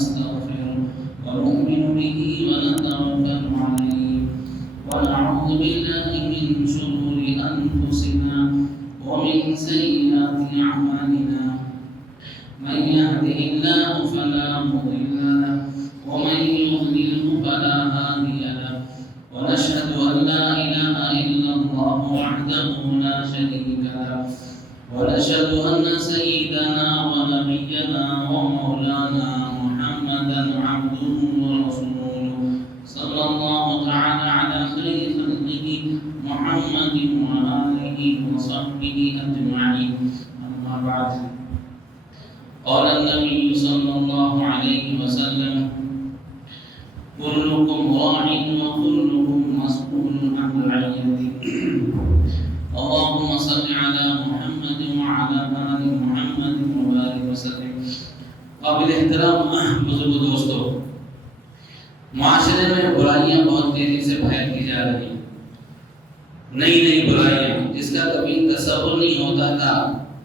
ونستغفره ونؤمن به ونتوكل عليه ونعوذ بالله من شرور أنفسنا ومن سيئات أعمالنا من يهده الله فلا مضل له ومن يضلله فلا هادي له ونشهد أن لا إله إلا الله وحده لا شريك له ونشهد أن سيدنا ونبينا ومولانا محمدا عبده ورسوله صلى الله تعالى على خير خلقه محمد وآله وصحبه أجمعين أما بعد قال النبي صلى الله عليه وسلم كلكم راع وكلكم مسؤول عن رعيته اللهم صل على محمد وعلى آل محمد وبارك وسلم قابل احترام بزرگ دوستو معاشرے میں برائیاں بہت تیزی سے پھیلتی جا رہی ہیں نئی نئی برائیاں جس کا کبھی تصور نہیں ہوتا تھا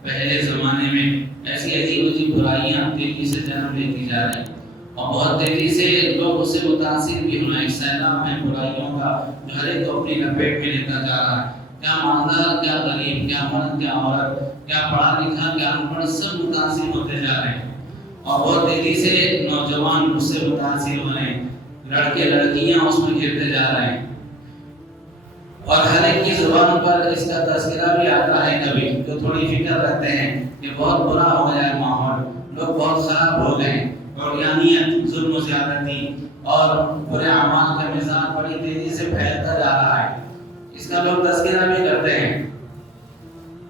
پہلے زمانے میں ایسی عجیب عجیب برائیاں تیزی سے جنم لیتی جا رہی ہیں اور بہت تیزی سے لوگ اس سے متاثر بھی ہونا ایک سیلاب ہے برائیوں کا جو ہر ایک کو اپنی لپیٹ میں لیتا جا رہا ہے کیا مالدار کیا غریب کیا مرد کیا عورت کیا پڑھا لکھا کیا ان پڑھ سب متاثر ہوتے جا رہے ہیں اور بہت تیزی سے نوجوان اس سے متاثر ہو رہے ہیں لڑکے لڑکیاں اس میں گرتے جا رہے ہیں اور ہر ایک کی زبان پر اس کا تذکرہ بھی آتا ہے کبھی جو تھوڑی فکر رکھتے ہیں کہ بہت برا ہو گیا ہے ماحول لوگ بہت خراب ہو گئے ہیں اور یانیت ظلم و زیادتی اور برے اعمال کا مزاج بڑی تیزی سے پھیلتا جا رہا ہے اس کا لوگ تذکرہ بھی کرتے ہیں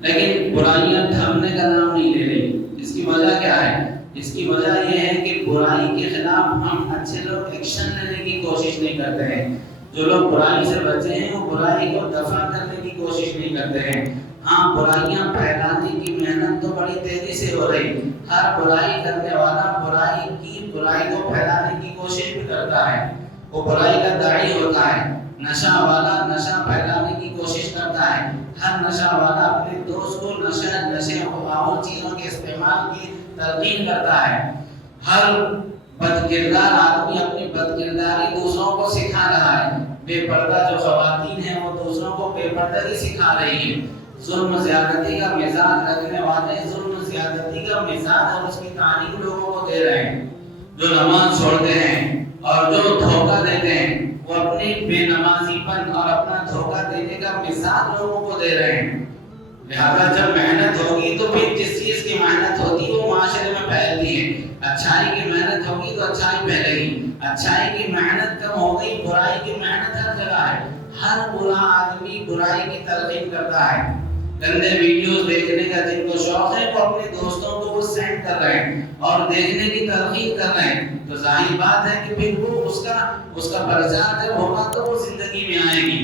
لیکن برائیاں تھمنے کا نام نہیں لے رہی اس کی وجہ کیا ہے اس کی وجہ یہ ہے کہ برائی کے خلاف ہم اچھے لوگ ایکشن لینے کی کوشش نہیں کرتے ہیں جو لوگ برائی سے بچے ہیں وہ برائی کو دفع کرنے کی کوشش نہیں کرتے ہیں ہاں برائیاں پھیلانے کی محنت تو بڑی تیزی سے ہو رہی ہر برائی کرنے والا برائی کو پھیلانے کی کوشش بھی کرتا ہے وہ برائی کا داعی ہوتا ہے نشہ والا نشہ پھیلانے کی کوشش کرتا ہے ہر نشہ والا اپنے دوست کو نشے اور چیزوں کے استعمال کی تلقین کرتا ہے ہر بد کردار آدمی اپنی بد کرداری دوسروں کو سکھا رہا ہے بے پردہ جو خواتین ہیں وہ دوسروں کو بے پردگی سکھا رہی ہیں ظلم زیادتی کا مزاج رکھنے والے ظلم زیادتی کا مزاج اور اس کی تعلیم لوگوں کو دے رہے ہیں جو نماز چھوڑتے ہیں اور جو دھوکہ دیتے ہیں وہ اپنی بے نمازی پن اور اپنا دھوکہ دینے کا مزاج لوگوں کو دے رہے ہیں لہذا جب محنت ہوگی تو پھر جس چیز کی محنت ہوتی ہے وہ معاشرے میں پھیلتی ہے اچھائی کی محنت ہوگی تو اچھائی پھیلے گی اچھائی کی محنت کم ہو گئی برائی کی محنت ہر جگہ ہے ہر برا آدمی برائی کی تلقین کرتا ہے گندے ویڈیوز دیکھنے کا جن کو شوق ہے وہ اپنے دوستوں کو وہ سینڈ کر رہے ہیں اور دیکھنے کی تلقین کر رہے ہیں تو ظاہر بات ہے کہ پھر وہ اس کا پرچار جب ہوگا تو وہ زندگی میں آئے گی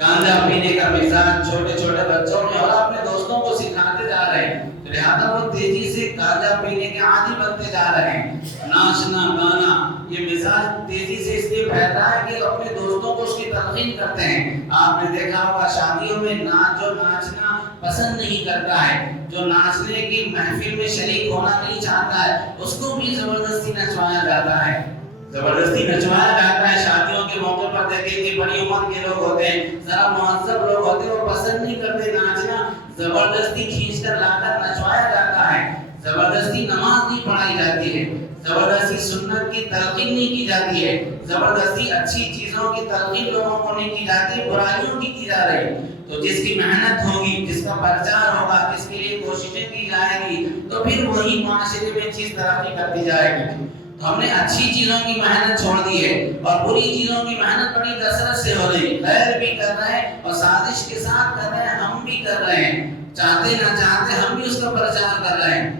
گانجا پینے کا مزاج چھوٹے چھوٹے بچوں میں اور اپنے دوستوں کو سکھاتے جا رہے ہیں لہذا وہ تیزی سے گانجا پینے کے عادی بنتے جا رہے ہیں ناچنا گانا یہ مزاج تیزی سے اس لیے پھیل رہا ہے کہ اپنے دوستوں کو اس کی تلقین کرتے ہیں آپ نے دیکھا ہوگا شادیوں میں جو ناچنا پسند نہیں کرتا ہے جو ناچنے کی محفل میں شریک ہونا نہیں چاہتا ہے اس کو بھی زبردستی نچوایا جاتا ہے زبردستی نچوایا جاتا ہے شادیوں کے موقع پر دیکھیں کہ بڑی عمر کے لوگ ہوتے ہیں ذرا مہذب لوگ ہوتے ہیں وہ پسند نہیں کرتے ناچنا زبردستی کھینچ کر لا کر نچوایا جاتا ہے زبردستی نماز نہیں پڑھائی جاتی ہے زبردستی سنت کی تلقین نہیں کی جاتی ہے زبردستی اچھی چیزوں کی تلقین لوگوں کو نہیں کی جاتی برائیوں کی جا رہی تو جس کی محنت ہوگی جس کا پرچار ہوگا جس کے لیے کوششیں کی جائے گی تو پھر وہی معاشرے میں چیز ترقی کرتی جائے گی تو ہم نے اچھی چیزوں کی محنت چھوڑ دی ہے اور بری چیزوں کی محنت بڑی کثرت سے ہو رہی ہے خیر بھی کر رہے ہیں اور سازش کے ساتھ کر رہے ہیں ہم بھی کر رہے ہیں چاہتے نہ چاہتے ہم بھی اس کا پرچار کر رہے ہیں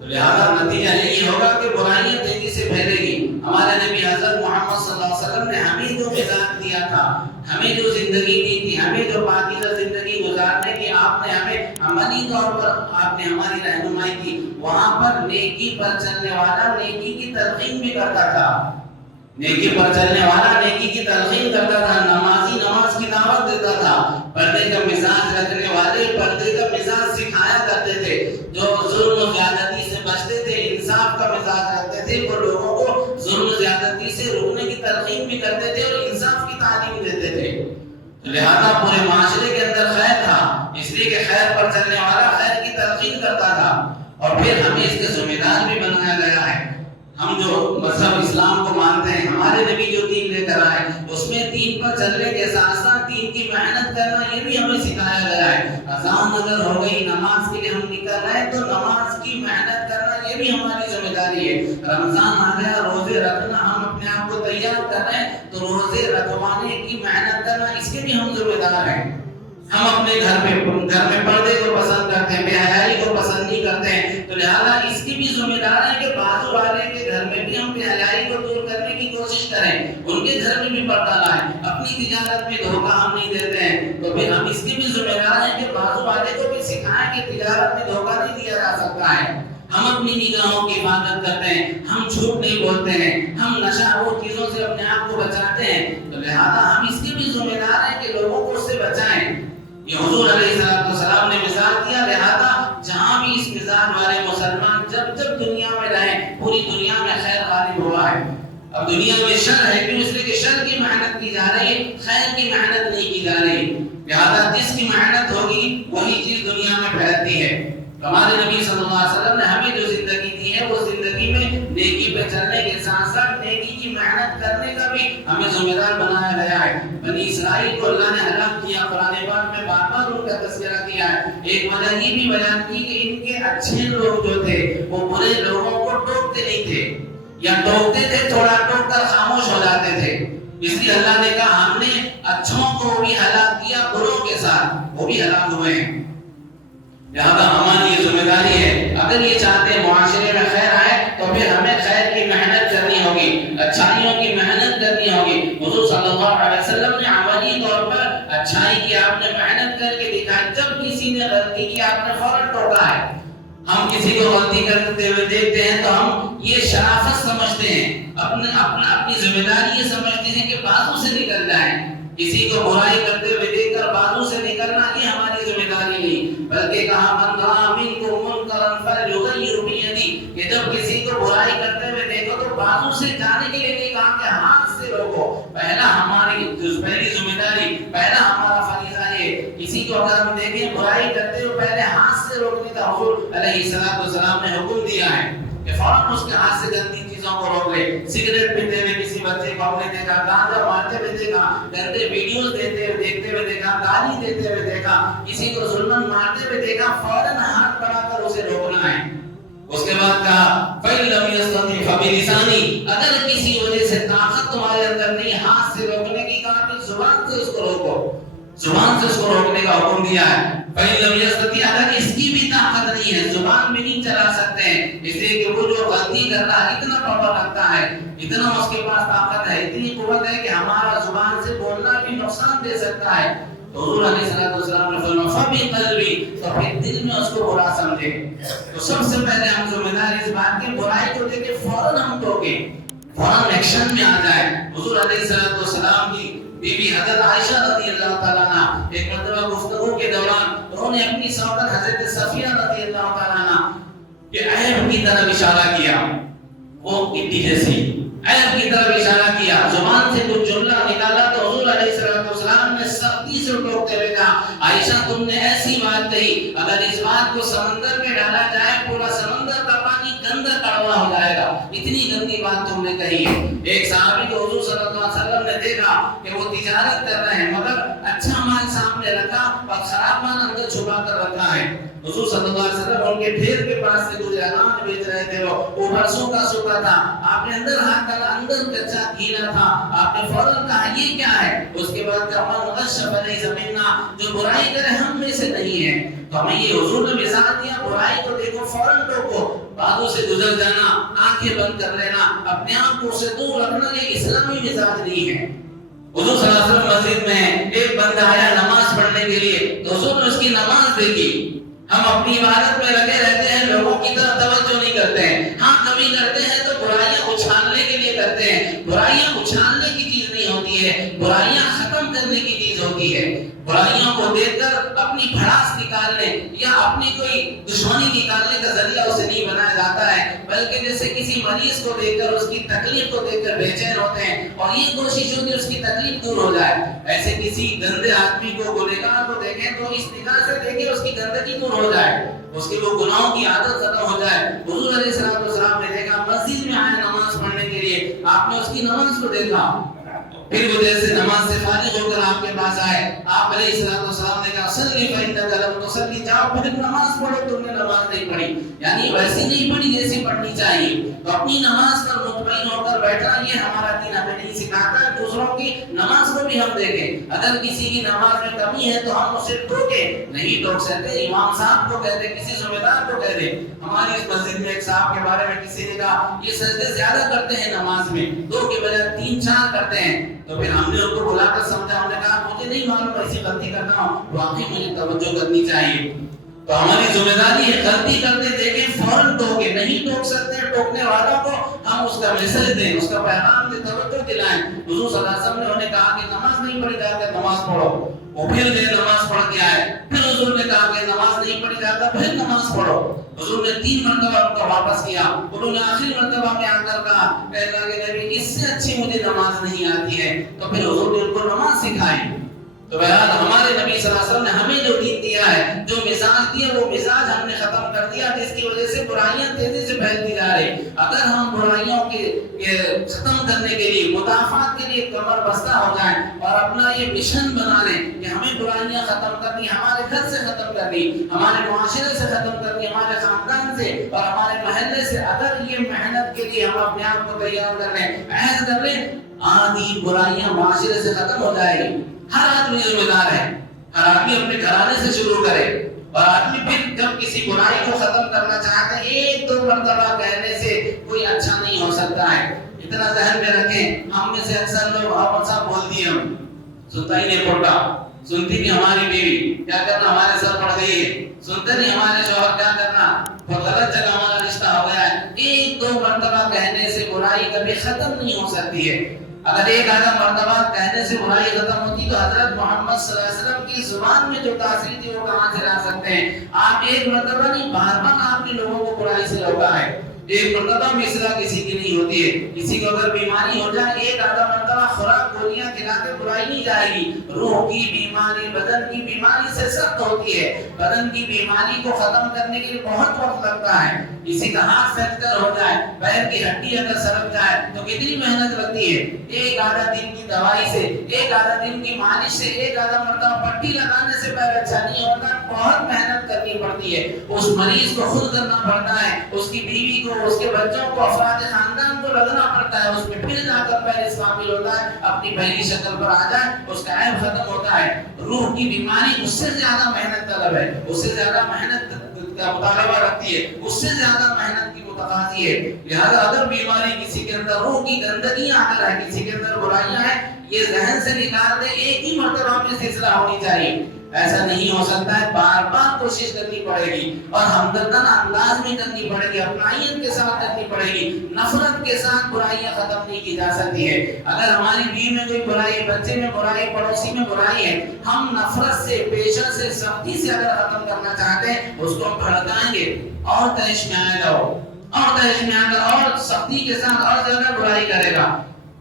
تو لہذا نتیجہ یہی ہوگا کہ برائیاں تیزی سے پھیلے گی ہمارے نبی حضرت محمد صلی اللہ علیہ وسلم نے ہمیں جو مزاج دیا تھا ہمیں جو زندگی دی تھی ہمیں جو پاکیزہ زندگی گزارنے کی آپ نے ہمیں عملی طور پر آپ نے ہماری رہنمائی کی وہاں پر نیکی پر چلنے والا نیکی کی تلقین بھی کرتا تھا نیکی پر چلنے والا نیکی کی تلقین کرتا تھا نمازی نماز کی دعوت دیتا تھا پردے کا مزاج رکھنے والے پردے کا مزاج سکھایا کرتے تھے جو ظلم و زیادتی سے بچتے تھے انصاف کا مزاج رکھتے تھے وہ لوگوں کو تلقین بھی کرتے تھے اور انصاف کی تعلیم دیتے تھے. لہذا پورے معاشرے کے اندر خیر تھا، اس لیے کہ خیر پر چلنے والا خیر کی تلقین کرتا تھا. اور پھر ہمیں اس کے ذمہ دار بھی بنایا گیا ہے. ہم جو مذہب اسلام کو مانتے ہیں، ہمارے نبی جو دین لے کر آئے اس میں دین پر چلنے کے ساتھ ساتھ دین کی محنت کرنا یہ بھی ہمیں سکھایا گیا ہے. اذان اگر ہو گئی، نماز کے لیے ہم نکل رہے ہیں تو نماز کی محنت کرنا یہ بھی ہماری ذمہ داری ہے. رمضان آ گیا، روزے رکھنا، ہم اپنے آپ کو تیار کر رہے ہیں تو روزے رکھوانے کی محنت کرنا اس کے بھی ہم ذمہ دار ہیں. ہم اپنے گھر میں پردے کو پسند کرتے ہیں، بے حیائی کو پسند نہیں کرتے ہیں، تو لہذا اس کی بھی ذمہ دار ہے کہ بازو والے کے گھر میں بھی ہم بے حیائی کو دور کرنے کی کوشش کریں، ان کے گھر میں بھی پردہ لائیں. اپنی تجارت میں دھوکہ ہم نہیں دیتے ہیں تو پھر ہم اس کی بھی ذمہ دار ہیں کہ بازو والے کو بھی سکھائیں کہ تجارت میں دھوکہ نہیں دیا جا سکتا ہے. ہم اپنی نگاہوں کی حفاظت کرتے ہیں، ہم جھوٹ نہیں بولتے ہیں، ہم نشہ وہ چیزوں سے اپنے آپ کو بچاتے ہیں، تو لہذا ہم اس کے بھی ذمہ دار ہیں کہ لوگوں کو اس سے بچائیں. یہ حضور علیہ السلام نے مثال دیا، لہذا جہاں بھی اس مزاج والے مسلمان جب دنیا میں رہیں، پوری دنیا میں خیر غالب ہوا ہے. اب دنیا میں شر ہے، کیوں؟ اس لیے کہ شر کی محنت کی جا رہی ہے، خیر کی محنت نہیں کی جا رہی. لہذا جس کی محنت ہوگی وہی چیز دنیا میں پھیلتی ہے. ہمارے نبی صلی اللہ علیہ وسلم نے ہمیں جو زندگی دی ہے وہ زندگی میں نیکی پہ چلنے کے ساتھ ساتھ نیکی کی محنت کرنے کا بھی ہمیں ذمہ دار بنایا گیا ہے. بنی اسرائیل کو اللہ نے ہلاک کیا، قرآن پاک میں بار بار ان کا تذکرہ کیا ہے. ایک وجہ یہ بھی بیان کی کہ ان کے اچھے لوگ جو تھے وہ برے لوگوں کو ٹوکتے نہیں تھے، یا ٹوکتے تھے تھوڑا ٹوک کر خاموش ہو جاتے تھے. اس لیے اللہ نے کہا ہم نے اچھوں کو بھی ہلاک کیا، بروں کے ساتھ وہ بھی ہلاک ہوئے ہیں. لہذا ہماری یہ ذمہ داری ہے، اگر یہ چاہتے ہیں معاشرے میں خیر آئے تو پھر ہمیں خیر کی محنت کرنی ہوگی، اچھائیوں کی محنت کرنی ہوگی. حضور صلی اللہ علیہ وسلم نے عملی طور پر اچھائی کی، آپ نے محنت کر کے دکھائی. جب کسی نے غلطی کی آپ نے فوراً ٹوکا ہے. ہم کسی کو غلطی کرتے ہوئے دیکھتے ہیں تو ہم یہ شرافت سمجھتے ہیں، اپنی ذمہ داری یہ سمجھتے ہیں کہ بازو سے نکل جائیں. کسی کو برائی کرتے ہوئے دیکھ کر بازو سے نکلنا یہ ہماری ذمہ داری نہیں، بلکہ کہا من رأى منكم منكرا فليغيره بيده، کہ جب کسی کو برائی کرتے ہوئے دیکھو تو بازو سے جانے کے لیے نہیں کہا کہ ہاتھ سے روکو. پہلی ذمہ داری، پہلا ہمارا فریضہ ہے. کسی کو اگر ہم دیکھیں برائی کرتے ہوئے پہلے ہاتھ سے روکنے کا حضور علیہ السلام نے حکم دیا ہے کہ فوراً اس کے ہاتھ سے گندی چیزوں کو روک لے. سگریٹ پیتے ہوئے کسی بچے کو ہم نے دیکھا، گانجا مارتے ہوئے دیکھا، گندے ویڈیوز دیکھتے ہوئے دیکھا، گالی دیتے ہوئے دیکھا، کسی کو ظلم مارتے ہوئے دیکھا، فوراً ہاتھ بڑھا کر اسے روکنا ہے. اس کے بعد کہا فَإِن لَّمْ يَسْتَطِعْ فَبِلِسَانِهِ، اگر کسی وجہ سے طاقت تمہارے اندر نہیں ہاتھ سے روکنے کی، کہا کہ زبان سے اس کو روکو. زبان سے اس کو روکنے کا حکم دیا ہے. فَإِن لَّمْ يَسْتَطِعْ، اگر اس کی بھی طاقت نہیں ہے، زبان بھی نہیں چلا سکتے ہیں، اس لیے کہ وہ جو غلطی کر رہا ہے اتنا پاور رکھتا ہے، اتنا اس کے پاس طاقت ہے، اتنی قوت ہے کہ ہمارا زبان سے بولنا بھی نقصان دے سکتا ہے. تو حضور علیہ السلام نے فرمایا فَبِقَلْبِهِ، تو پھر دل میں اس کو برا سمجھے. تو سب سے پہلے ہم ذمہ دار اس بات کی برائی کو دیکھ کے فوراً ہم ٹوکیں، فوراً ایکشن میں آ جائے. حضور علیہ السلام کی بیوی حضرت عائشہ رضی اللہ تعالیٰ عنہ ایک مرتبہ گفتگو کے دوران انہوں نے اپنی شوہر حضرت صفیہ رضی اللہ تعالیٰ عنہ کے عیب کی طرف اشارہ کیا. وہ اٹی جیسی عیب کی طرف اشارہ کیا، زبان سے کچھ جملہ نکالا تو حضور علیہ السلام نے سختی سے ٹوکتے ہوئے کہا عائشہ تم نے ایسی بات کہی، اگر اس بات کو سمندر میں ڈالا جائے پورا سمندر کا پانی گندا کڑوا ہو جائے گا، اتنی گندی بات تم نے کہی ہے. ایک صحابی کو حضور صلی اللہ علیہ وسلم نے دیکھا کہ وہ تجارت کر رہے ہیں مگر اچھا مال سامنے رکھا اور خراب مال اندر چھپا کر رکھا ہے. حضور صلی اللہ علیہ وسلم ان کے ڈھیر کے پاس سے گزرے، اناج بیچ رہے تھے، وہ برسوں کا سوکھا تھا، آپ نے اندر ہاتھ ڈالا، اندر کچا گیلا تھا، آپ نے فوراً کہا یہ کیا ہے. اس کے بعد کہا من غش فلیس منا، جو برائی کرے ہم میں سے نہیں ہے. تو ہمیں یہ حضور نے مثال دیا، برائی کو دیکھو فوراً ٹوکو، بازو سے گزر جانا، آنکھیں بند کر لینا، اپنے آپ کو سے دور رکھنا، یہ اسلامی مزاج نہیں ہے. حضور صلی اللہ علیہ وسلم مسجد میں ایک بندہ آیا نماز پڑھنے کے لیے تو حضور نے اس کی نماز دیکھی. ہم اپنی عبادت میں لگے رہتے ہیں، لوگوں کی طرف توجہ نہیں کرتے ہیں. ہاں کبھی کرتے ہیں تو برائیاں اچھالنے کے لیے کرتے ہیں، برائیاں اچھالنے کی چیز نہیں ہوتی ہوتی ہے، برائیاں ختم کرنے کی چیز ہوتی ہے۔ برائیوں کو دیکھ کر اپنی بھڑاس نکالنے یا اپنی کوئی دشمنی نکالنے کا ذریعہ اسے نہیں بنایا جاتا ہے، بلکہ جیسے کسی مریض کو دیکھ کر اس کی تکلیف کو دیکھ کر بے چین ہوتے ہیں اور یہ کوشش ہوتی ہے اس کی تکلیف دور ہو جائے، ایسے کسی گندے آدمی کو، گنہگار کو دیکھیں تو اس نگاہ سے دیکھیں اس کی گندگی دور ہو جائے، اس کی وہ گناہوں کی عادت ختم ہو جائے۔ حضور علیہ السلام نے دیکھا مسجد میں آئے نماز پڑھنے کے لیے، آپ نے اس کی نماز کو دیکھا، پھر وہ جیسے نماز سے فارغ ہو کر آپ کے پاس آئے، آپ علیہ السلام نے کہا صلی فإنک لم تصلی، جاؤ پھر نماز پڑھو، تم نے نماز نہیں پڑھی، یعنی ویسی نہیں پڑھی جیسی پڑھنی چاہیے۔ تو اپنی نماز پر مطمئن ہو کر بیٹھنا یہ ہمارا دین ہمیں نہیں سکھاتا ہے۔ دوسروں کی نماز کو بھی ہم دیکھیں، اگر کسی کی نماز میں کمی ہے تو ہم اسے ٹوکیں، نہیں ٹوک سکتے امام صاحب کو کہہ دیں، کسی ذمہ دار کو کہہ دیں۔ ہماری اس مسجد میں ایک صاحب کے بارے میں کسی نے کہا یہ سجدے زیادہ کرتے ہیں نماز میں، 2 کے بجائے 3-4 کرتے ہیں، تو پھر ہم نے ان کو بلا کر سمجھا، انہوں نے کہا مجھے نہیں معلوم ایسی غلطی کرتا ہوں، واقعی مجھے توجہ کرنی چاہیے۔ تو ہماری ذمہ داری ہے غلطی کرتے دیکھیں فوراً ٹوکیں، نہیں ٹوک سکتے ٹوکنے والوں کو ہم اس کا میسج دیں، اس کا پیغام دیں، توجہ دلائیں۔ حضور صلی اللہ علیہ وسلم نے انہیں کہا کہ نماز نہیں پڑھی جاتی نماز پڑھو، وہ پھر گئے نماز پڑھ کے آئے، پھر حضور نے کہا کہ نماز نہیں پڑھی جاتا پھر نماز پڑھو۔ حضور نے 3 مرتبہ ان کو واپس کیا، انہوں نے آخری مرتبہ میں آ کر کہا کہنے لگے نبی اس سے اچھی مجھے نماز نہیں آتی ہے، تو پھر حضور نے ان کو نماز سکھائی۔ تو بہرحال ہمارے نبی صلی اللہ علیہ وسلم نے ہمیں جو دین دیا ہے، جو مزاج دیا، وہ مزاج ہم نے ختم کر دیا، جس کی وجہ سے برائیاں تیزی سے پھیلتی جا رہی۔ اگر ہم برائیوں کے ختم کرنے کے لیے، مدافعات کے لیے کمر بستہ ہو جائیں اور اپنا یہ مشن بنا لیں کہ ہمیں برائیاں ختم کرنی، ہمارے گھر سے ختم کرنی، ہمارے معاشرے سے ختم کرنی، ہمارے خاندان سے اور ہمارے محلے سے، اگر یہ محنت کے لیے ہم اپنے آپ کو تیار کر لیں، عہد کر لیں، آدھی برائیاں معاشرے سے ختم ہو جائے گی۔ ہر آدمی ذمہ دار ہے، ہر آدمی اپنے گھرانے سے شروع کرے، اور آدمی پھر جب کسی برائی کو ختم کرنا چاہتے ہیں 1-2 مرتبہ کہنے سے کوئی اچھا نہیں ہو سکتا ہے۔ اتنا ذہن میں رکھیں، ہم میں سے اکثر لوگ آپ صاحب بول دیے، ہم سنتا ہی نہیں پڑتا، سنتی نہیں ہماری بیوی، کیا کرنا ہمارے سر پڑ گئی ہے، سنتے نہیں ہمارے شوہر، کیا کرنا وہ غلط جگہ ہمارا رشتہ ہو گیا ہے۔ 1-2 مرتبہ کہنے سے برائی کبھی ختم نہیں ہو سکتی ہے۔ اگر ایک آدھا مرتبہ کہنے سے برائی ختم ہوتی تو حضرت محمد صلی اللہ علیہ وسلم کی زبان میں جو تاثیر تھی وہ کہاں سے لا سکتے ہیں؟ آپ ایک مرتبہ نہیں، بار بار آپ نے لوگوں کو برائی سے روکا ہے۔ ایک مرتبہ میں اصلاح کسی کی نہیں ہوتی ہے، کسی کو اگر بیماری ہو جائے ایک آدھا مرتبہ خوراک گولیاں کھلاتے برائی نہیں جائے گی۔ روح کی بیماری، بدن کی بیماری سے سخت ہوتی ہے، بدن کی بیماری کو ختم کرنے کے لیے بہت وقت لگتا ہے۔ کسی کا ہاتھ فریکچر ہو جائے، پیر کی ہڈی اگر سرک جائے تو کتنی محنت لگتی ہے۔ ایک آدھا دن کی دوائی سے، ایک آدھا دن کی مالش سے، ایک آدھا مرتبہ پٹی لگانے سے پیر اچھا نہیں ہوتا، بہت محنت کرنی پڑتی ہے۔ اس مریض کو خود کرنا پڑتا ہے، اس کی بیوی کو، اس کے بچوں کو، افراد خاندان کو لگنا پڑتا ہے، اس میں پھر جا کر پیر اس قابل ہوتا ہے اپنی پہلی شکل پر آ جائے، اس کا عیب ختم ہوتا ہے۔ روح کی بیماری اس سے زیادہ محنت طلب ہے، اس سے زیادہ محنت کا مطالبہ رکھتی ہے، اس سے زیادہ محنت کی متقاضی ہے۔ لہذا اگر بیماری کسی کے اندر روح کی گندگیاں آ رہا ہے، کسی کے اندر برائیاں ہیں، یہ ذہن سے نکال دے، ایک ہی مرتبہ میں سلسلہ ہونی چاہیے۔ ایسا نہیں ہو سکتا ہے، بار بار کوشش کرنی پڑے گی اور ہمدردانہ انداز میں کرنی پڑے گی، اپنائیت کے ساتھ کرنی پڑے گی۔ نفرت کے ساتھ برائیاں ختم نہیں کی جا سکتی ہے۔ اگر ہماری بیوی میں کوئی برائی ہے، بچے میں برائی، پڑوسی میں برائی ہے، ہم نفرت سے، پیشہ سے، سختی سے اگر ختم کرنا چاہتے ہیں، اس کو ہم بھڑکائیں گے اور تہش میں آئے گا، اور تہش میں آئے گا، اور سختی کے ساتھ اور زیادہ برائی کرے گا۔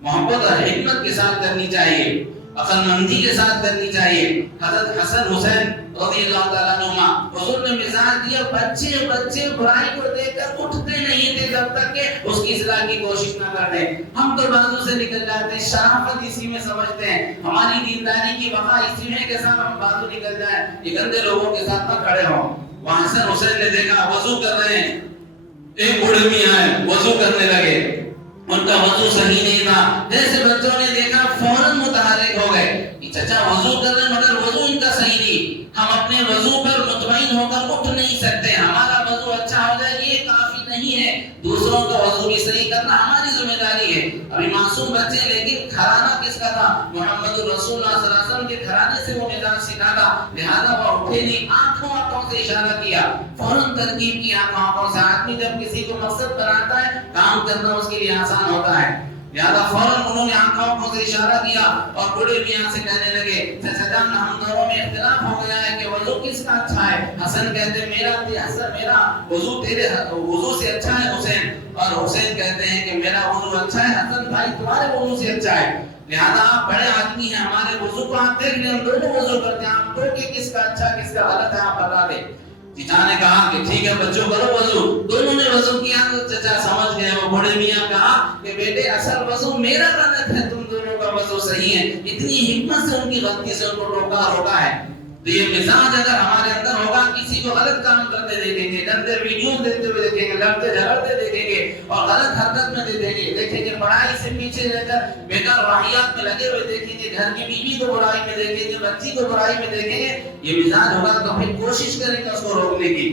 محبت اور حکمت کے ساتھ کرنی چاہیے، عقل مندی کے ساتھ کرنی چاہیے۔ حضرت حسن حسین رضی اللہ تعالیٰ عنہما، حضور نے مثال دیا، بچے برائی کو دیکھ کر اٹھتے نہیں تھے جب تک کہ اس کی اصلاح کی کوشش نہ کرتے۔ ہم تو بازو سے نکل جاتے ہیں، شرافت اسی میں سمجھتے ہیں، ہماری دینداری کی وقار اسی میں کے ساتھ ہم بازو نکل جائیں، یہ گندے لوگوں کے ساتھ نہ کھڑے ہوں۔ وہاں حسن حسین نے دیکھا وضو کر رہے ہیں، ایک بوڑھے میاں آئے وضو کرنے لگے، ان کا وضو صحیح نہیں تھا، جیسے بچوں نے دیکھا فوراً متحرک ہو گئے، چچا وضو کر رہے ہیں مگر وضو ان کا صحیح نہیں، ہم اپنے وضو پر مطمئن ہو کر اٹھ نہیں سکتے، ہمارا وضو اچھا ہو جائے یہ کافی نہیں ہے، دوسروں کا وضو بھی صحیح کرنا ہماری ذمہ داری ہے۔ ابھی معصوم بچے، لیکن گھرانہ کس کا تھا؟ محمد رسول اللہ صلی اللہ علیہ وسلم کے گھرانے سے وہ مزاج سیکھا تھا، لہذا وہ اٹھے نہیں، آنکھوں سے اشارہ کیا، فوراً ترکیب کی آنکھوں سے۔ آدمی جب کسی کو مقصد بناتا ہے کام کرنا اس کے لیے آسان ہوتا ہے۔ لہذا فوراً انہوں نے آنکھوں سے اشارہ کیا اور بڑے میاں سے کہنے لگے چچا جان ہم دونوں میں اختلاف ہو گیا ہے کہ وضو کس کا اچھا ہے. حسن کہتے ہیں میرا وضو تیرے وضو سے اچھا ہے حسین, اور حسین کہتے ہیں کہ میرا وضو اچھا ہے حسن بھائی تمہارے وضو سے اچھا ہے. لہذا آپ بڑے آدمی ہیں, ہمارے وضو کو آپ دیکھ لیں, ہم دونوں وضو کرتے ہیں, آپ کو کہ کس کا اچھا کس کا غلط ہے آپ بتا دیں. چچا نے کہا کہ ٹھیک ہے بچوں کرو وضو. دونوں نے وضو کیا تو چچا سمجھ گئے, وہ بڑے میاں کہا کہ بیٹے اصل وضو میرا غلط ہے, تم دونوں کا وضو صحیح ہے. اتنی حکمت سے ان کی غلطی سے ان کو روکا ہے. تو یہ مزاج اگر ہمارے اندر ہوگا, کسی کو غلط کام کرتے دیکھیں گے, گندے ویڈیوز دیکھتے ہوئے دیکھیں گے, لڑتے جھگڑتے دیکھیں گے اور غلط حرکت میں دیکھیں گے, پڑھائی سے پیچھے رہ کر بیکار واہیات میں لگے ہوئے دیکھیں گے, گھر کی بیوی کو برائی میں دیکھیں گے, بچی کو برائی میں دیکھیں گے, یہ مزاج ہوگا تو پھر کوشش کریں گے اس کو روکنے کی.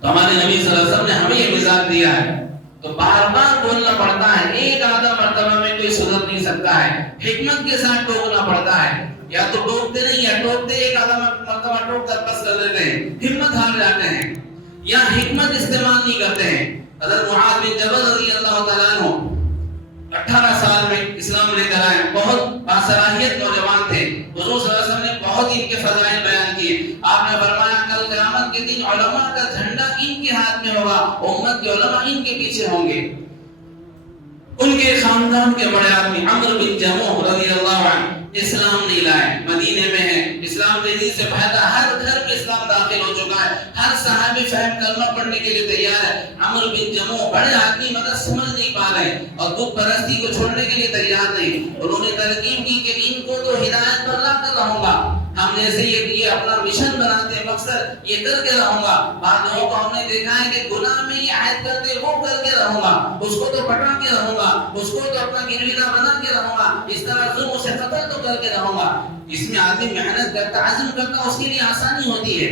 تو ہمارے نبی صلی اللہ علیہ وسلم نے ہمیں یہ مزاج دیا ہے. تو بار بار بولنا پڑتا ہے, ایک آدھا مرتبہ میں کوئی سدھر نہیں سکتا ہے, حکمت کے ساتھ ٹوکنا پڑتا ہے. یا تو ٹوکتے نہیں, یا ٹوکتے ایک آدھا مرتبہ ٹوک کر بس کر دیتے ہیں, ہمت ہار جاتے ہیں, یا حکمت استعمال نہیں کرتے ہیں. حضرت معاذ بن جبل رضی اللہ تعالیٰ عنہ 18 سال میں اسلام لے کر آئے, بہت باصلاحیت نوجوان تھے. حضور صلی اللہ علیہ وسلم نے بہت ان کے فضائل بیان کیے. آپ نے فرمایا کل قیامت کے دن علماء کا جھنڈا ان کے ہاتھ میں ہوگا, امت کے علماء ان کے پیچھے ہوں گے. ان کے خاندان کے بڑے آدمی عمرو بن جموح رضی اللہ عنہ اسلام نہیں لائے, مدینے میں ہے, اسلام تیزی سے پھیلا, ہر گھر میں اسلام داخل ہو چکا ہے, ہر صحابی فہم کلمہ پڑھنے کے لیے تیار ہے. عمرو بن جموح بڑے آدمی مگر سمجھ نہیں پا رہے اور بت پرستی کو چھوڑنے کے لیے تیار نہیں. انہوں نے ترغیب کی کہ ان کو تو ہدایت پر لا کر رہوں گا, ہم جیسے یہ اپنا مشن بناتے ہیں, مقصد یہ کر کے رہوں گا. بعض لوگوں کو ہم نے دیکھا ہے کہ گناہ میں یہ عائد کرتے وہ کر کے رہوں گا, اس کو تو پٹا کے رہوں گا, اس کو تو اپنا گرویدہ بنا کے رہوں گا, اس طرح ظلم سے قتل تو کر کے رہوں گا. اس میں آدمی محنت کرتا, عزم کرتا, اس کے لیے آسانی ہوتی ہے.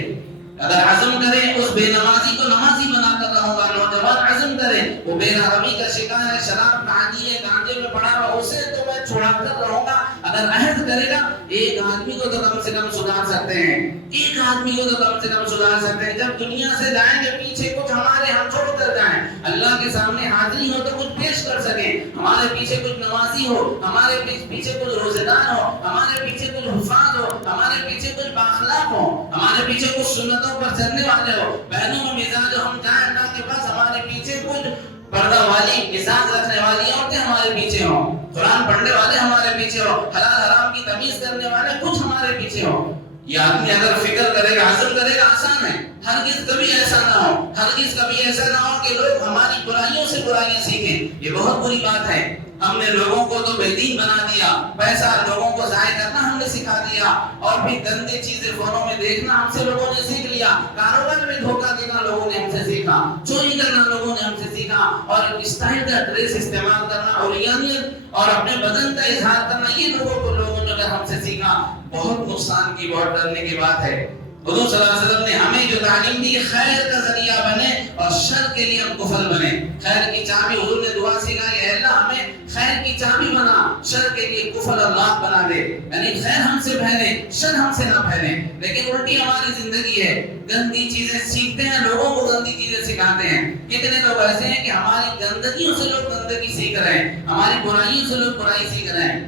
اگر عزم کرے اس بے نمازی کو نمازی بنا کر رہوں گا, نوجوان عزم کرے وہ بے نحوی کا شکار ہے, شراب کھانی ہے, گانجے میں پڑا ہوا, اسے تو میں چھڑا کر رہوں گا. اگر عہد کرے گا, ایک آدمی کو تو کم سے کم سدھار سکتے ہیں, ایک آدمی کو تو کم سے کم سدھار سکتے ہیں. جب دنیا سے جائیں گے پیچھے کچھ ہمارے ہم چھوڑ کر جائیں, اللہ کے سامنے حاضری ہو تو کچھ پیش کر سکیں, ہمارے پیچھے کچھ نمازی ہو, ہمارے پیچھے کچھ روزے دار ہو, ہمارے پیچھے کچھ حفاظ ہو, ہمارے پیچھے کچھ باخلاق ہو, ہمارے پیچھے کچھ سنتوں پر چلنے والے ہو. بہنوں میں مزاج ہم جائیں اللہ کے پاس, ہمارے پیچھے کچھ پردہ والی مزاج رکھنے والی عورتیں ہمارے پیچھے ہوں, قرآن پڑھنے والے ہمارے پیچھے ہو, حلال حرام کی تمیز کرنے والے کچھ ہمارے پیچھے ہو. یہ آدمی اگر فکر کرے گا, عزم کرے گا, آسان ہے. ہرگز کبھی ایسا نہ ہو, ہرگز کبھی ایسا نہ ہو کہ لوگ ہماری برائیوں سے برائیاں سیکھیں. یہ بہت بری بات ہے. ہم نے لوگوں کو تو بے دین بنا دیا, پیسہ لوگوں کو ضائع کرنا ہم نے سکھا دیا, اور بھی گندی چیزیں فونوں میں دیکھنا ہم سے لوگوں نے سیکھ لیا, کاروبار میں دھوکہ دینا لوگوں نے ہم سے سیکھا, چوری کرنا لوگوں نے ہم سے سیکھا, اور اسٹائل کا ڈریس استعمال کرنا, اوریانیت اور اپنے بدن کا اظہار کرنا, یہ لوگوں نے اگر ہم سے سیکھا, بہت نقصان کی, بہت ڈرنے کی بات ہے. حضور صلی اللہ علیہ وسلم نے ہمیں جو تعلیم دی, خیر کا ذریعہ بنے اور شر کے لیے ہم کفل بنے. خیر کی چابی, حضور نے دعا سکھائی, اے اللہ ہمیں خیر کی چابی بنا, شر کے لیے کفل اللہ بنا دے. یعنی خیر ہم سے پھیلے, شر ہم سے نہ پھیلے. لیکن الٹی ہماری زندگی ہے, گندی چیزیں سیکھتے ہیں, لوگوں کو گندی چیزیں سکھاتے ہیں. کتنے لوگ ایسے ہیں کہ ہماری گندگیوں سے لوگ گندگی سیکھ رہے ہیں, ہماری برائیوں سے لوگ برائی سیکھ رہے ہیں.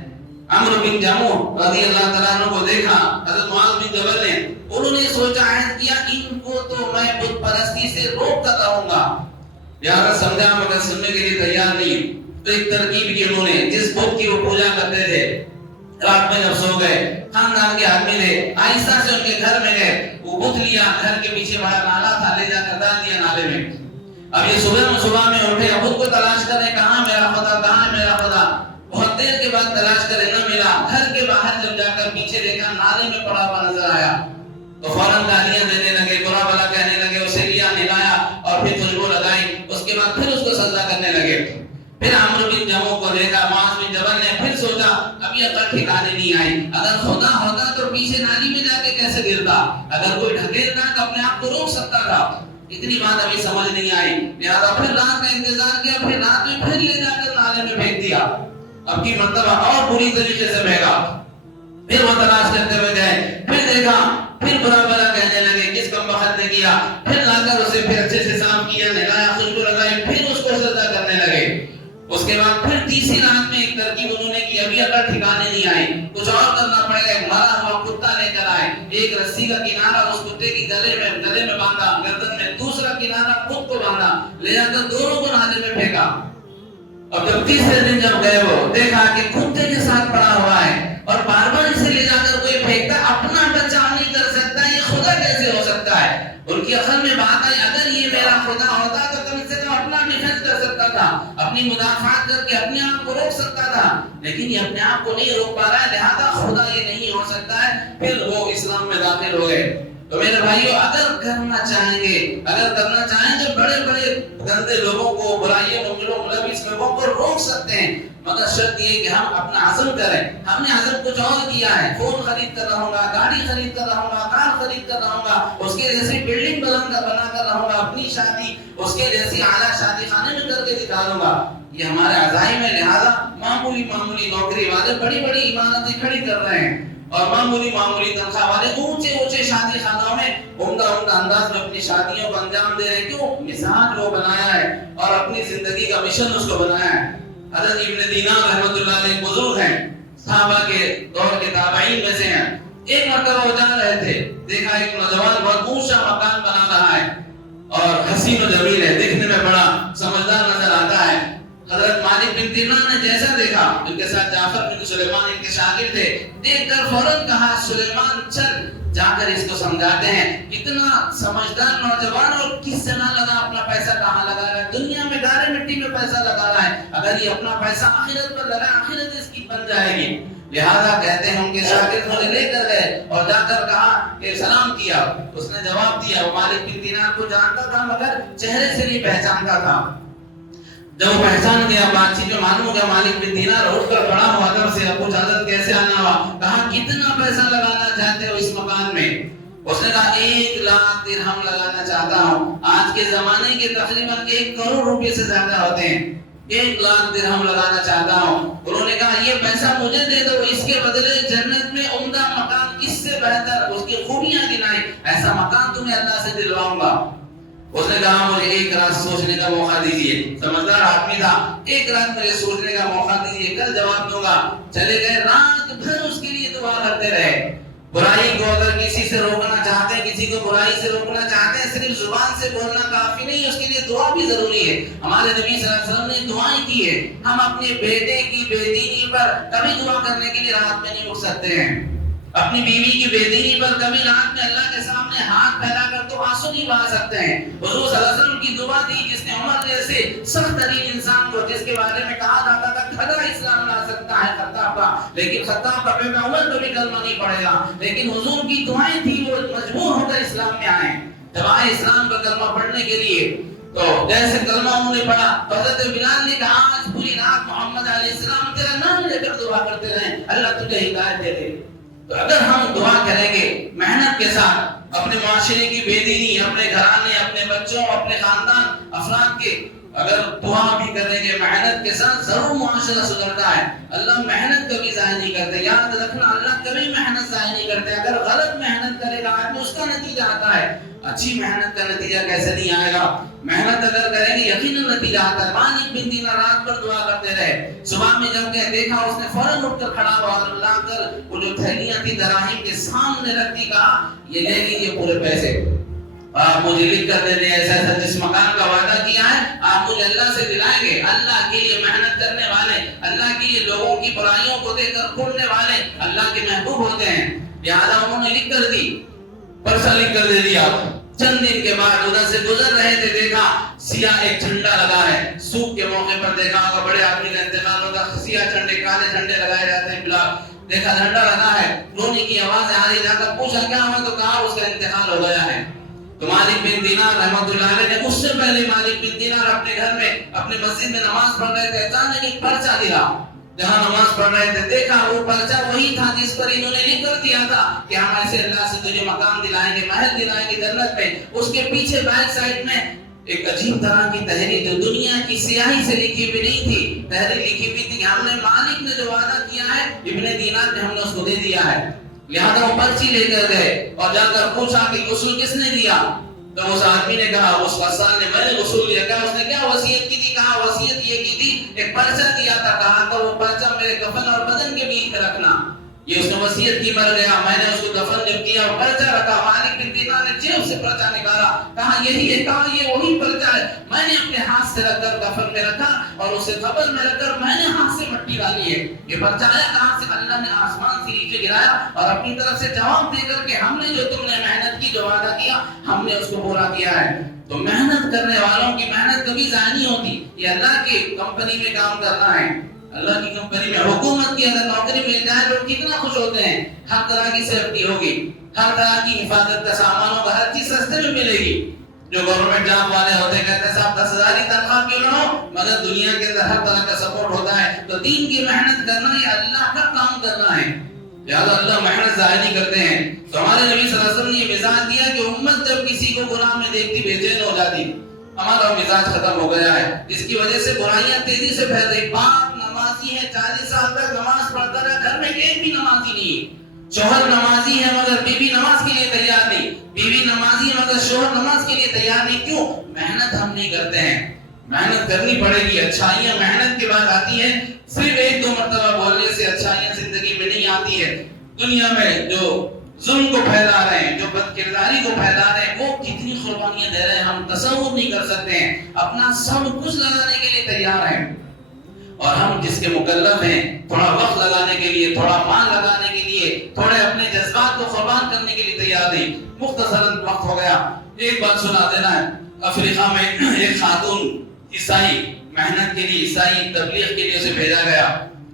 عمرو بن جموح رضی اللہ تعالیٰ عنہ کو دیکھا حضرت معاذ بن جبل نے, انہوں نے سوچا, عہد کیا, ان کو تو میں بت پرستی سے روک کر رہوں گا. یار سمجھا مگر سننے کے لیے تیار نہیں. تو ایک ترکیب کی انہوں نے, جس بت کی وہ پوجا کرتے تھے, رات میں جب سو گئے, خاندان کے آدمی تھے, آہستہ سے ان کے گھر میں گئے, وہ بت لیا, گھر کے پیچھے بڑا نالا تھا, لے جا کر ڈال دیا نالے میں. اب یہ صبح میں اٹھے, بت کو تلاش کرے, کہاں میرا خدا, کہاں میرا خدا. بہت دیر کے بعد تلاش کرے, نہ ملا. گھر کے باہر جب جا کر پیچھے دیکھا, نالے میں پڑا ہوا نظر آیا, تو فوراً گالیاں دینے لگے, برا بھلا کہنے لگے, اسے لیا, نہلایا اور پھر خوشبو لگائی. اس کے بعد پھر اس کو سجدہ کرنے لگے. پھر عمرو بن جموح کو دیکھا, معاذ بن جبل نے پھر سوچا, ابھی عقل ٹھکانے نہیں آئی, اگر خدا ہوتا تو پیچھے نالی میں جا کے کیسے گرتا, اگر کوئی ڈھکیلتا تو اپنے آپ کو روک سکتا تھا. اتنی بات ابھی سمجھ نہیں آئی. لہٰذا پھر رات کا انتظار کیا, پھر رات میں پھر لے جا کر نالے میں پھینک دیا. اب کی مرتبہ اور بری طریقے سے بہگا. پھر وہ تلاش کرتے ہوئے گئے, پھر دیکھا, پھر برا بھلا کہنے لگے, کس کم بخت نے کیا. پھر لا کر اسے پھر اچھے سے صاف کیا, نہلایا, خوشبو لگائی, پھر اس کو سجدہ کرنے لگے. اس کے بعد پھر اسی رات میں ایک ترکیب انہوں نے کی، ابھی اگر ٹھکانے نہیں آئے کچھ اور کرنا پڑے گا، ایک مرا ہوا کتا لے کر آئے، ایک رسی کا کنارہ اس کتے کی گلے میں باندھا، گردن میں، دوسرا کنارہ خود کو باندھا، لے جا کر دونوں کو نالے میں پھینکا۔ اور جب تیسرے دن جب گئے وہ دیکھا کہ کتے کے ساتھ پڑا ہوا ہے اور بار بار اسے لے جا کر کوئی پھینکتا، اپنا بچاؤ نہیں کر سکتا، یہ خدا کیسے ہو سکتا ہے؟ ان کی عقل میں بات آئی اگر یہ میرا خدا ہوتا تو کم سے کم اپنا ڈیفینس کر سکتا تھا، اپنی مدافعت کر کے اپنے آپ کو روک سکتا تھا، لیکن یہ اپنے آپ کو نہیں روک پا رہا ہے، لہذا خدا یہ نہیں ہو سکتا ہے۔ پھر وہ اسلام میں داخل ہو گئے۔ تو میرے بھائیو اگر کرنا چاہیں گے، اگر کرنا چاہیں گے، بڑے بڑے گندے لوگوں کو، برائیوں کو، ملوث لوگوں کو روک سکتے ہیں، مگر شرط یہ کہ ہم اپنا عزم کریں۔ ہم نے عزم کچھ اور کیا ہے، فون خرید کر رہوں گا، گاڑی خرید کر رہوں گا، کار خرید کر رہوں گا، اس کے جیسی بلڈنگ بنا کر رہوں گا، اپنی شادی اس کے جیسی اعلیٰ شادی خانے میں کر کے دکھا دوں گا، یہ ہمارے عزائم ہے۔ لہذا معمولی نوکری والے بڑی بڑی عمارتیں کھڑی کر رہے ہیں اور معمولی تنخواہ والے اونچے شادی خانوں میں عمدہ انداز میں اپنی شادیوں کو انجام دے رہے ہیں۔ کیوں؟ مزاج وہ بنایا ہے اور اپنی زندگی کا مشن اس کو بنایا ہے۔ حضرت ابن دینار رحمۃ اللہ علیہ بزرگ ہیں، صحابہ کے دور کے تابعین میں سے ہیں۔ ایک مرتبہ وہ جا رہے تھے، دیکھا ایک نوجوان بہت اونچا مکان بنا رہا ہے اور حسین و جمیل ہے، دیکھنے میں بڑا سمجھدار نظر آتا ہے۔ حضرت مالک بن دینار نے جیسا دیکھا، ان کے ساتھ جعفر بن سلیمان ان کے شاگرد تھے، دیکھ کر فوراً کہا سلیمان چل جا کر اس کو سمجھاتے ہیں، کتنا سمجھدار نوجوان اور کس سے نہ لگا، اپنا پیسہ کہاں لگا رہا ہے، دنیا میں گارے مٹی میں پیسہ لگا رہا ہے، اگر یہ اپنا پیسہ آخرت پر لگا آخرت اس کی بن جائے گی۔ لہذا کہتے ہیں ان کے شاگرد مجھے لے کر گئے اور جا کر کہا کہ سلام کیا، اس نے جواب دیا، وہ مالک بن دینار کو جانتا تھا مگر چہرے سے نہیں پہچانتا تھا۔ جب وہ پہچان گیا، بات چیت میں معلوم ہو گیا، مالک بن دینار اٹھ کر کھڑا ہوا، ادب سے ابو حضرت کیسے آنا ہوا، کہا کتنا پیسہ لگانا چاہتے ہو اس مکان میں؟ اس نے کہا 1,00,000 درہم لگانا چاہتا ہوں، آج کے زمانے کے تقریباً 1 کروڑ روپے سے زیادہ ہوتے ہیں، 1,00,000 درہم لگانا چاہتا ہوں۔ انہوں نے کہا یہ پیسہ مجھے دے دو، اس کے بدلے جنت میں عمدہ مکان اس سے بہتر، اس کی خوبیاں گنائیں، ایسا مکان تمہیں اللہ سے دلواؤں گا۔ اس نے کہا مجھے 1 رات سوچنے کا موقع دیجیے، سمجھدار آدمی تھا، 1 رات مجھے سوچنے کا موقع دیجیے، کل جواب دوں گا۔ چلے گئے، رات بھر اس کے لیے دعا کرتے رہے۔ برائی کو اگر کسی سے روکنا چاہتے ہیں، کسی کو برائی سے روکنا چاہتے ہیں، صرف زبان سے بولنا کافی نہیں، اس کے لیے دعا بھی ضروری ہے۔ ہمارے نبی صلی اللہ علیہ وسلم نے دعائیں کی ہے، ہم اپنے بیٹے کی بے دینی پر کبھی دعا کرنے کے لیے رات میں نہیں اٹھ سکتے ہیں، اپنی بیوی کی بے دینی پر کبھی رات میں اللہ کے سامنے ہاتھ پھیلا کر تو آنسو نہیں بہا سکتے ہیں۔ حضور صلی اللہ علیہ وسلم کی دعا دی، جس نے عمر جیسے سخت ترین انسان کو، جس کے بارے میں کہا جاتا تھا کھڑا اسلام لا سکتا ہے خطاب کا، لیکن خطاب کا بیٹا عمر کو بھی کلمہ نہیں پڑے گا، لیکن حضور کی دعائیں تھی، وہ مجبور ہو کر اسلام میں آئے۔ جب آئے اسلام کا کلمہ پڑھنے کے لیے تو جیسے کلمہ انہوں نے پڑھا تو حضرت بلال نے کہا آج پوری رات محمد علیہ السلام تیرا نام لے کر دعا کرتے رہیں، اللہ تجھے ہدایت دے دے۔ تو اگر ہم دعا کریں گے محنت کے ساتھ، اپنے معاشرے کی بے دینی، اپنے گھرانے، اپنے بچوں، اپنے خاندان افراد کے اگر دعا بھی کریں گے محنت کے ساتھ، ضرور معاشرہ سدھرتا ہے۔ اللہ محنت کبھی ضائع نہیں کرتے، یاد رکھنا اللہ کبھی محنت ضائع نہیں کرتے۔ اگر غلط محنت کرے گا آدمی اس کا نتیجہ آتا ہے، اچھی محنت کا نتیجہ کیسے نہیں آئے گا؟ محنت اگر کریں گے یقیناً نتیجہ آتا ہے۔ مالک بن دینار رات بھر دعا کرتے رہے، صبح میں جب دیکھا اس نے فوراً اٹھ کر کھڑا ہوا اور لا کر وہ جو تھیلیاں تھی دراہیم کے سامنے رکھ دی، کہا یہ لے لیجیے پورے پیسے، آپ مجھے لکھ کر دے دیں، ایسا ایسا جس مکان کا وعدہ کیا ہے آپ مجھے اللہ سے دلائیں گے۔ اللہ کے لیے محنت کرنے والے، اللہ کے لیے لوگوں کی برائیوں کو دیکھ کر کھولنے والے اللہ کے محبوب ہوتے ہیں۔ لہٰذا انہوں نے لکھ کر دی، پرچہ لکھ کر دے دیا۔ چند دن کے بعد ادھر سے گزر رہے تھے، دیکھا سیاہ ایک جھنڈا لگا ہے، سوکھ کے موقع پر دیکھا ہوگا بڑے آدمی کا انتقال ہوتا، سیاہ جھنڈے کالے جھنڈے لگائے جاتے ہیں، بلا دیکھا جھنڈا لگا ہے، رونے کی آواز آ رہی، جا کر پوچھا کیا ہوا تو کہا اس کا انتقال ہو گیا ہے۔ تو مالک بن دینار رحمۃ اللہ علیہ نے اس سے پہلے مالک بن دینار اپنے گھر میں اپنے مسجد میں نماز پڑھ رہے تھے، اچانک ایک پرچہ دکھا، جہاں نماز پڑھ رہے تھے دیکھا وہ پرچہ وہی تھا جس پر انہوں نے لکھ کر دیا تھا کہ ہم ایسے اللہ سے تجھے مکان دلائیں گے، محل دلائیں گے جنت میں۔ اس کے پیچھے بیک سائڈ میں ایک عجیب طرح کی تحریر جو دنیا کی سیاہی سے لکھی ہوئی نہیں تھی، تحریر لکھی ہوئی تھی کہ ہم نے مالک نے جو وعدہ کیا ہے ابن دینار نے ہم نے اس کو دے دیا ہے۔ لہذا وہ پرچی لے کر گئے اور جا کر پوچھا کہ غسل کس نے دیا؟ تو اس آدمی نے کہا، اس غسان نے، میں نے غسل لیا. کہا اس نے کیا وصیت کی تھی؟ کہا وصیت یہ کی تھی، ایک پرچہ دیا تھا، کہا کہ وہ پرچہ میرے کفن اور بدن کے بیچ میں رکھنا. یہ اس نے وصیت کی، مر گیا، میں نے اس کو دفن جب کیا اور پرچہ رکھا. مالک بن دینار نے جیب سے پرچہ نکالا، کہا یہی ہے، کہا یہ وہی پرچہ ہے. میں نے اپنے ہاتھ سے رکھ کر کفن میں رکھا اور اسے قبر میں رکھ کر میں نے ہاتھ سے مٹی ڈالی ہے. یہ پرچہ آیا کہاں سے؟ اللہ نے آسمان سے نیچے گرایا اور اپنی طرف سے جواب دے کر کہ ہم نے جو تم نے محنت کی، جو وعدہ کیا، ہم نے اس کو پورا کیا ہے. تو محنت کرنے والوں کی محنت کبھی ضائع نہیں ہوتی. یہ اللہ کی کمپنی میں کام کرنا ہے. اللہ کی کمپنی میں، حکومت کی اگر نوکری مل جائے لوگ کتنا خوش ہوتے ہیں. ہر طرح کی سیفٹی ہوگی، ہر طرح کی حفاظت کا سامان ہوگا، ہر چیز سستے میں ملے گی. جو گورنمنٹ جاب والے ہوتے ہیں کہتے ہیں صاحب 10,000 کی تنخواہ کیوں نہ ہو، مگر دنیا کے اندر ہر طرح کا سپورٹ ہوتا ہے. تو دین کی محنت کرنا یہ اللہ کا کام کرنا ہے، لہٰذا اللہ محنت ضائع نہیں کرتے ہیں. تو ہمارے نبی صلی اللہ علیہ وسلم نے یہ مثال دیا کہ امت جب کسی کو گناہ میں دیکھتی بے چین ہو جاتی. ہمارا مزاج ختم ہو گیا ہے، جس کی وجہ سے برائیاں تیزی سے پھیل رہی. باپ نمازی ہے، 40 سال تک نماز پڑھتا رہا، گھر میں ایک بھی نمازی نہیں. شوہر نمازی ہے مگر بیوی نماز کے لیے تیار نہیں. بیوی نمازی ہے مگر شوہر نماز کے لیے تیار نہیں. کیوں؟ محنت ہم نہیں کرتے ہیں. محنت کرنی پڑے گی. اچھائیاں محنت کے بعد آتی ہیں. صرف 1-2 مرتبہ بولنے سے اچھائیاں زندگی میں نہیں آتی ہے. دنیا میں جو ظلم کو پھیلا رہے ہیں، جو بد کرداری کو پھیلا رہے ہیں، وہ کتنی قربانیاں دے رہے ہیں ہم تصور نہیں کر سکتے ہیں. اپنا سب کچھ لگانے کے لیے تیار ہیں. اور ہم جس کے مکلف ہیں، تھوڑا وقت لگانے کے لیے، تھوڑا مال لگانے کے لیے، تھوڑے اپنے جذبات کو قربان کرنے کے لیے تیار نہیں. مختصراً وقت ہو گیا، ایک بات سنا دینا ہے. افریقہ میں ایک خاتون عیسائی، محنت کے لیے، عیسائی تبلیغ کے لیے اسے بھیجا گیا.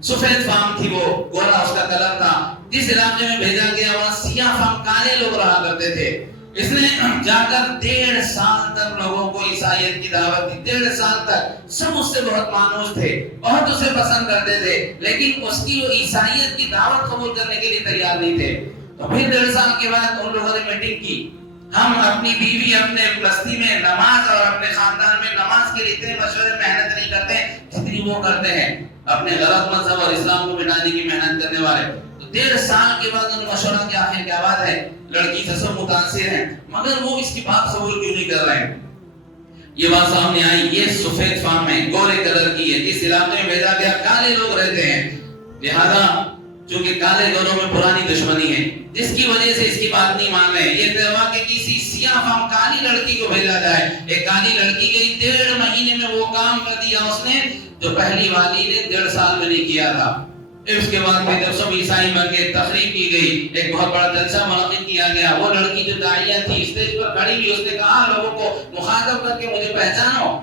سفید فام تھی، وہ گورا اس کا کلر تھا. جس علاقے میں بھیجا گیا وہاں سیاہ فام کالے لوگ رہا کرتے تھے. اس نے جا کر 1.5 سال تک لوگوں کو عیسائیت کی دعوت دی. 1.5 سال تک سب اس سے بہت مانوس تھے، بہت اسے پسند کرتے تھے، لیکن اس کی وہ عیسائیت کی دعوت قبول کرنے کے لیے تیار نہیں تھے. تو پھر 1.5 سال کے بعد ان لوگوں نے میٹنگ کی. ہم اپنی بیوی، اپنے بستی میں نماز اور اپنے خاندان میں نماز کے لیے اتنے مشورے محنت نہیں کرتے جتنی وہ کرتے ہیں اپنے غلط مذہب اور اسلام کو مٹانے کی محنت کرنے والے. 1.5 سال کے بعد ان مشورہ کے آخر کیا بات ہے؟ لڑکی سے سب متاثر ہیں مگر وہ اس کی بات قبول کیوں نہیں کر رہے ہیں؟ یہ بات سامنے آئی. یہ سفید فام ہے، گورے کلر کی ہے، جس علاقے میں بھیجا گیا کالے لوگ رہتے ہیں. لہذا چونکہ کالے دونوں میں پرانی دشمنی ہے، جس کی وجہ سے اس کی بات نہیں مان رہے. یہ کہوا کہ کسی سیاہ فام کالی لڑکی کو بھیجا جائے. ایک کالی لڑکی گئی، 1.5 مہینے میں وہ کام کر دیا اس نے جو پہلی والی نے 1.5 سال میں نہیں کیا تھا. اس کے بعد پھر جب سب عیسائی بن گئے، تقریب کی گئی، ایک بہت بڑا جلسہ منعقد کیا گیا. وہ لڑکی جو داعیہ تھی اسٹیج پر کھڑی ہوئی، اس نے کہا لوگوں کو مخاطب کر کے مجھے پہچانو،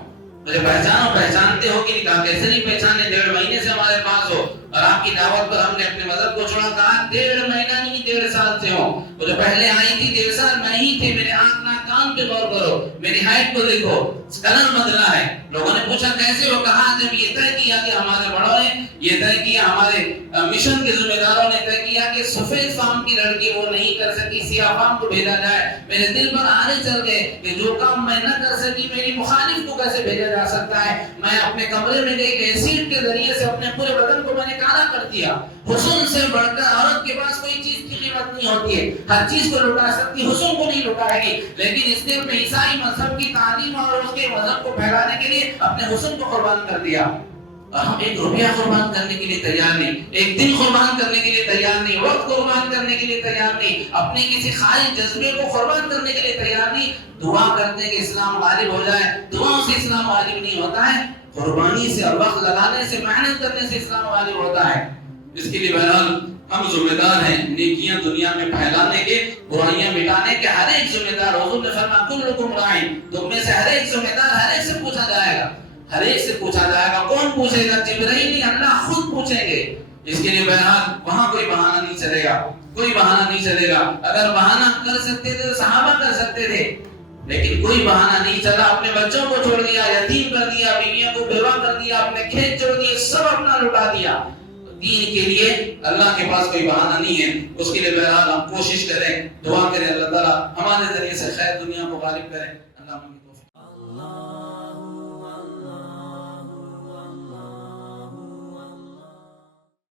مجھے پہچانو. پہچانتے ہو کہ نہیں؟ کہا کیسے نہیں پہچانے، 1.5 مہینے سے ہمارے پاس ہو اور آپ کی دعوت پر ہم نے اپنے مذہب کو چھوڑا. کہا 1.5 مہینہ نہیں، 1.5 سال سے ہو. وہ جو پہلے آئی تھی 1.5 سال میں ہی تھے. میرے آنکھ ناک کان پہ غور کرو، میری ہائٹ کو دیکھو، کلر بدلا ہے. لوگوں نے پوچھا کیسے ہو؟ کہا جب یہ طے کیا کہ ہمارے بڑوں نے یہ طے کیا، ہمارے مشن کے ذمہ داروں نے طے کیا کہ سفید فام کی لڑکی وہ نہیں کر سکی، سیاہ فام کو بھیجا جائے. میرے دل پر آنے چل گئے کہ جو کام میں نہ کر سکی میری مخالف کو کیسے بھیجا جا سکتا ہے. میں اپنے کمرے میں ایک ایسیڈ کے ذریعے سے اپنے پورے بدن کو میں نے کالا کر دیا. حسن سے بڑھ کر عورت کے پاس کوئی چیز کی قیمت نہیں ہوتی ہے. ہر چیز کو لٹا سکتی، حسن کو نہیں لٹائے گی. لیکن اس نے اپنے عیسائی مذہب کی تعلیم اور اس کے مذہب کو پھیلانے کے لیے اپنے حسن کو قربان کر دیا. اور ہم 1 روپیہ قربان کرنے کے لیے تیار نہیں، 1 دن قربان کرنے کے لیے تیار نہیں، وقت قربان کرنے کے لیے تیار نہیں، اپنے کسی خالص جذبے کو قربان کرنے کے لیے تیار نہیں. دعا کرتے ہیں کہ اسلام غالب ہو جائے، دعاؤں سے اسلام غالب نہیں ہوتا ہے. قربانی سے اور وقت لگانے سے، محنت کرنے سے اسلام غالب ہوتا ہے. اس کے لیے بہرحال ہم ذمہ دار ہیں نیکیاں دنیا میں پھیلانے کے، برائیاں مٹانے کے. ہر ایک ذمہ دار، حضور نے فرمایا کلکم راعٍ، تم میں سے ہر ایک ذمہ دار، ہر ایک سے پوچھا جائے گا، ہر ایک سے پوچھا جائے گا. کون پوچھے گا؟ جبرائیل نہیں، اللہ خود پوچھیں گے. اس کے لیے بہرحال وہاں کوئی بہانہ نہیں چلے گا، کوئی بہانہ نہیں چلے گا. اگر بہانہ کر سکتے تھے تو صحابہ کر سکتے تھے، لیکن کوئی بہانہ نہیں چلا. اپنے بچوں کو چھوڑ دیا، یتیم کر دیا، بیویوں کو بیوہ کر دیا، اپنے کھیت چھوڑ دیے، سب اپنا لٹا دیا. دین کے لیے اللہ کے پاس کوئی بہانہ نہیں ہے. اس کے لیے بہرحال ہم کوشش کریں، دعا کریں، اللہ تعالیٰ ہمارے ذریعے سے خیر دنیا کو غالب کریں. اللہ